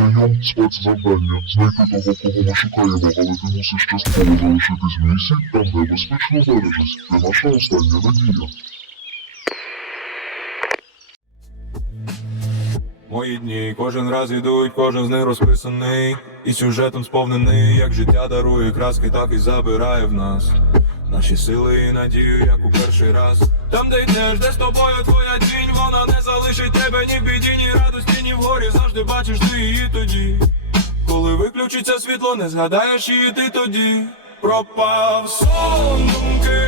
Прийом спецзавдання. Знайти того, кого ми шукаємо, але ти мусиш частково залишитись в лісі, там де безпечно бережись. Це наша остання надія. Мої дні кожен раз ідуть, кожен з них розписаний І сюжетом сповнений, як життя дарує краски, так і забирає в нас Наші сили і надію, як у перший раз Там, де йдеш, де з тобою твоя тінь, вона не залишить тебе ні в біді, ні радості, ні вгорі Завжди бачиш ти її тоді. Коли виключиться світло, не згадаєш її ти тоді. Пропав сон, думки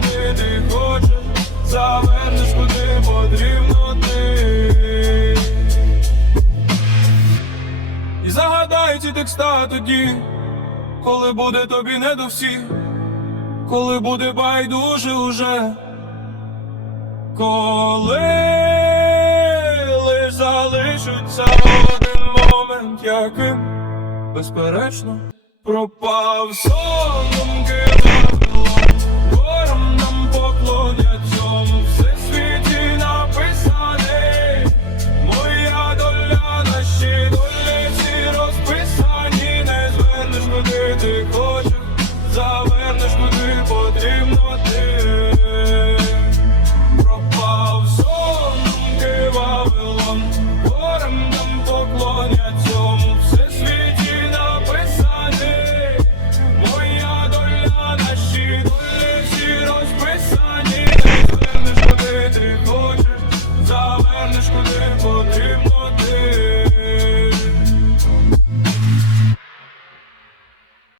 куди ти хочеш Завернеш, куди потрібно ти. І загадай ці текста тоді Коли буде тобі не до всіх. Коли буде байдуже уже. Коли лиш залишиться один момент, яким безперечно пропав сон думки